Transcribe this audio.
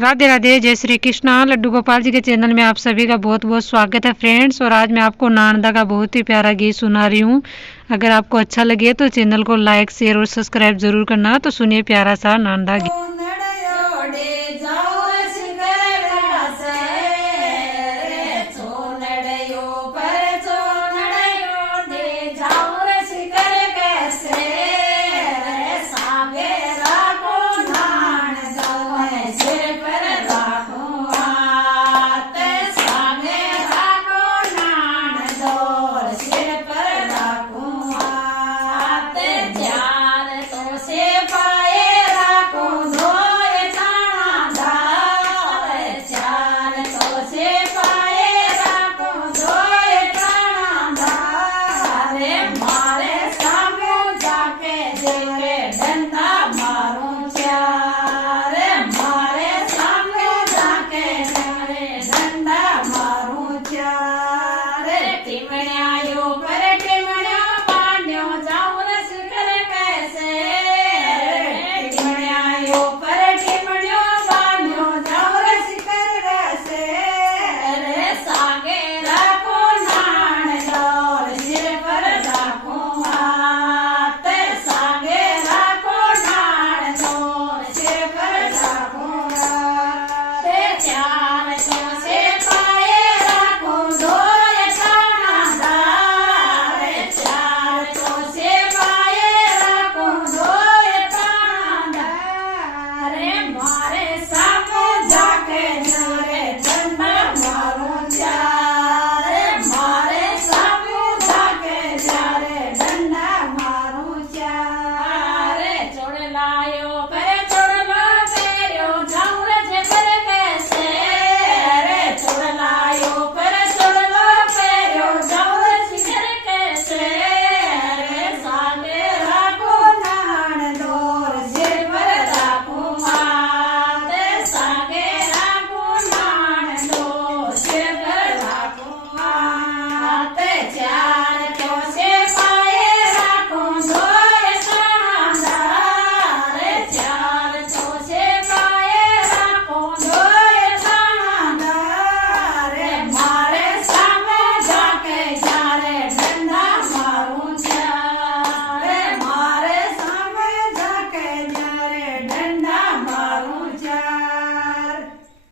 राधे राधे, जय श्री कृष्णा। लड्डू गोपाल जी के चैनल में आप सभी का बहुत बहुत स्वागत है फ्रेंड्स। और आज मैं आपको नानदा का बहुत ही प्यारा गीत सुना रही हूँ। अगर आपको अच्छा लगे तो चैनल को लाइक शेयर और सब्सक्राइब जरूर करना। तो सुनिए प्यारा सा नानदा गीत।